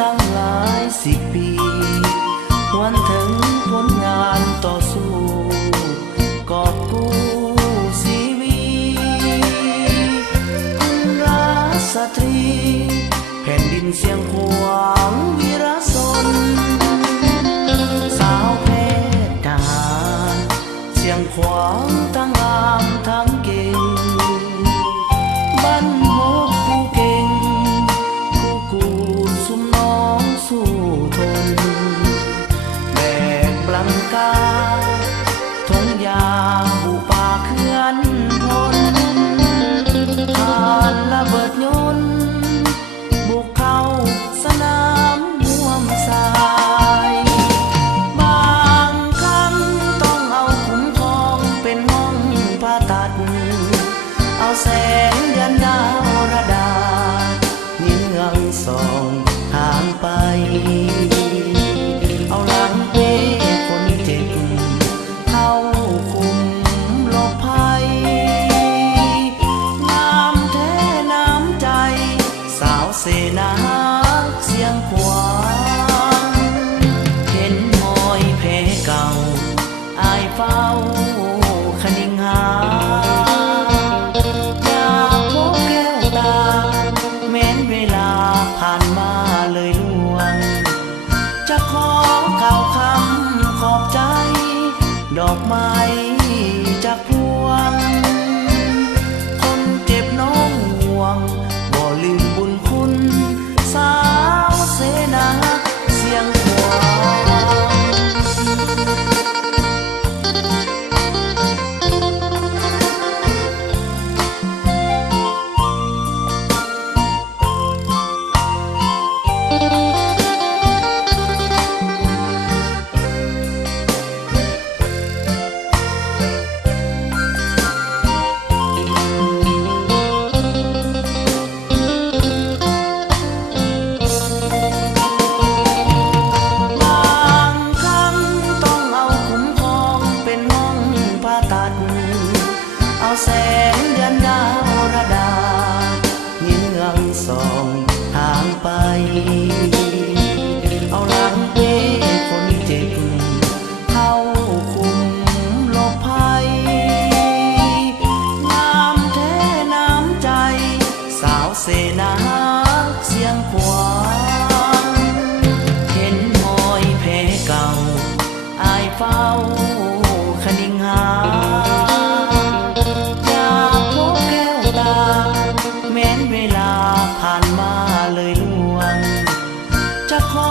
ตั้งหลายสิบปีวันถึงผลงานต่อสู้กอบกู้ชีวีคุณราสตรีแผ่นดินเสียงขวางวีรชนสาวเพชรทหารเสียงขวางทั้งงามทั้งเก่งบ้านหกผู้เก่งผู้กูสุมน้องสู้ทนแบกปลังกาทงยาบุป่าเคลื่อนพลผ่านระเบิดยนต์บุกเข้าสนามร่วมสายบางครั้งต้องเอาขุมทองเป็นห้องผ่าตัดเอาแสงเดือนดาวระดาเยื้องส่องทางไปเอาหลังเป้คนเจ็บเข้าคุมหลบภัยงามแท้น้ำใจสาวเสนาเสียงขวางเห็นหอยแผลเก่าอายเฝ้าคนิ่งหาอยากพบแก้วตาแม้นเวลาผ่านมาเลยล่วงจะขอกล่าวคำขอบใจดอกไม้จากพวงคนเจ็บน้องห่วงบ่ลืมบุญคุณสาวเสนาเสียงขวเอาแสงเดือนดาวระดาเยื้องส่องทางไปเอาหลังเป้คนเจ็บเข้าคุมหลบภัยงามแท้น้ำใจสาวเสนาเสียงขวางเห็นหอยแผลเก่าอายเฝ้าคนิ่งหาแม้นเวลาผ่านมาเลยล่วงจะขอ